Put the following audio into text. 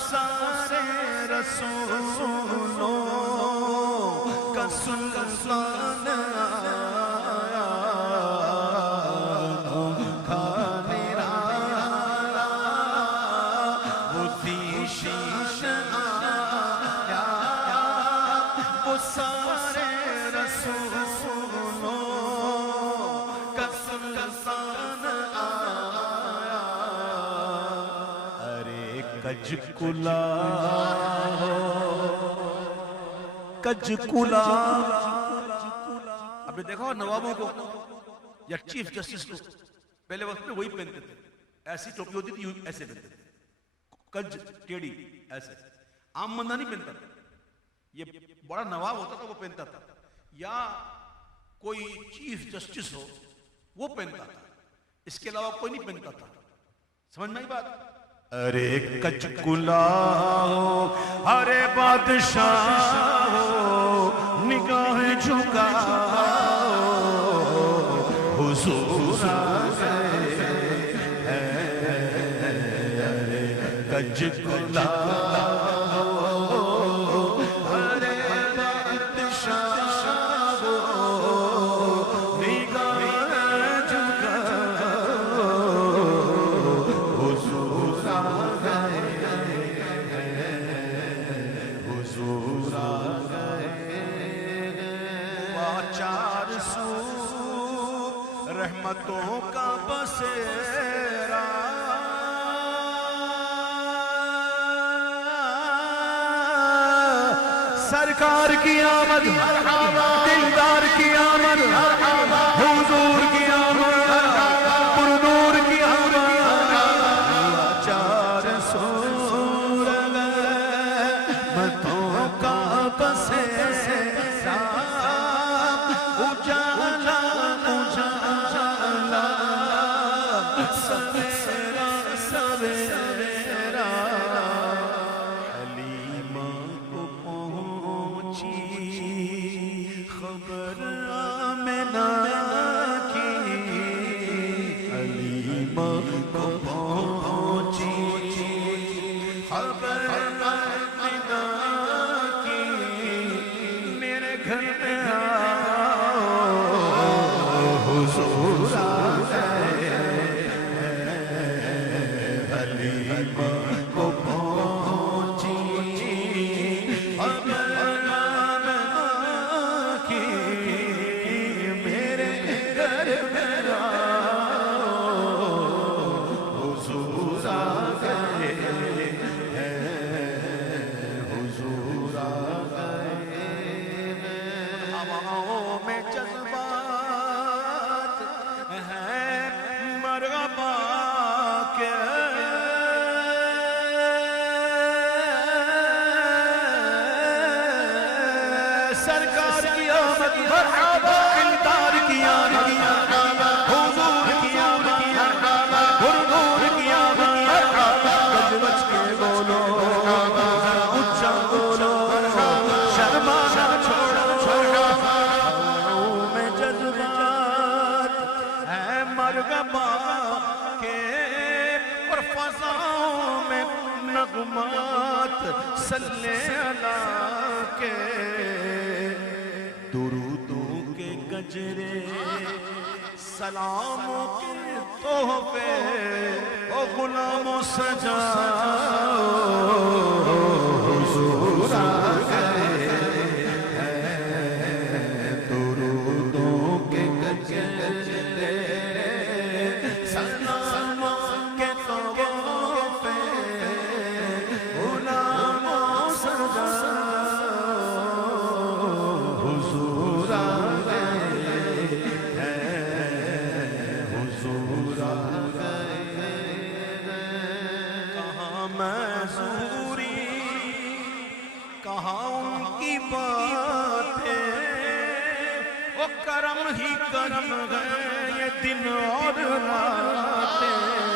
सारे रसूलों का सुल्तान आया, अनोखा निराला वो दीशान आया, वो सारे रसूलों का सुल्तान आया। अरे कजकुला कजकुला, आपने देखा हो नवाबों को या चीफ जस्टिस को पहले वक्त में वही पहनते थे, ऐसी टोपी होती थी, ऐसे पहनते थे, कज टेढ़ी ऐसे। आम बंदा नहीं पहनता था, ये बड़ा नवाब होता था वो पहनता था, या कोई चीफ जस्टिस हो वो पहनता था, इसके अलावा कोई नहीं पहनता था। समझ में आई बात? अरे कचकुला हो, अरे बादशाह हो, निगाह झुकाओ, हुजूर आ गए। अरे कचकुला हो, अरे बादशाह हो, निगाह झुकाओ, हुजूर आ गए, हुजूर आ गए। चार सू रहमतों का बसेरा, सरकार की आमद, दिलदार की आमद, हुजूर की आमद, पुरनूर की आमद। चार सू रहमतों का बसेरा, उजाला उजाला, सवेरा सवेरा। हलीमा को पहुंची खबर आमिना की, हलीमा को पहुंची खबर आमिना की, मेरे घर में हुजूर आ गए। हलीमा को पहुंची खबर आमिना की, मेरे घर में हुजूर आ गए, हुजूर आ गए। हवाओं में जज्बात है मरहबा के, सरकार की आमद, मरहबा, दिलदार की आमद, हुजूर की आमद, हुजूर की आमद। गज बज के बोलो, ऊंचा बोलो, शर्मा ना छोड़ो, हवाओं में जज्बात है मरहबा के, और फज़ाओं में नगमात सल्ले अला के। दुरूदों के गजरे, सलामों के तोहफे, ओ गुलामों सजाओ, हुजूर आ गए। दुरूदों के गजरे, सलामों के तोहफे, गुलामों सजाओ, हुजूर आ गए, हुजूर आ गए। कहाँ मैसूरी, कहाँ उनकी बातें, वो करम ही करम है ये दिन और रातें।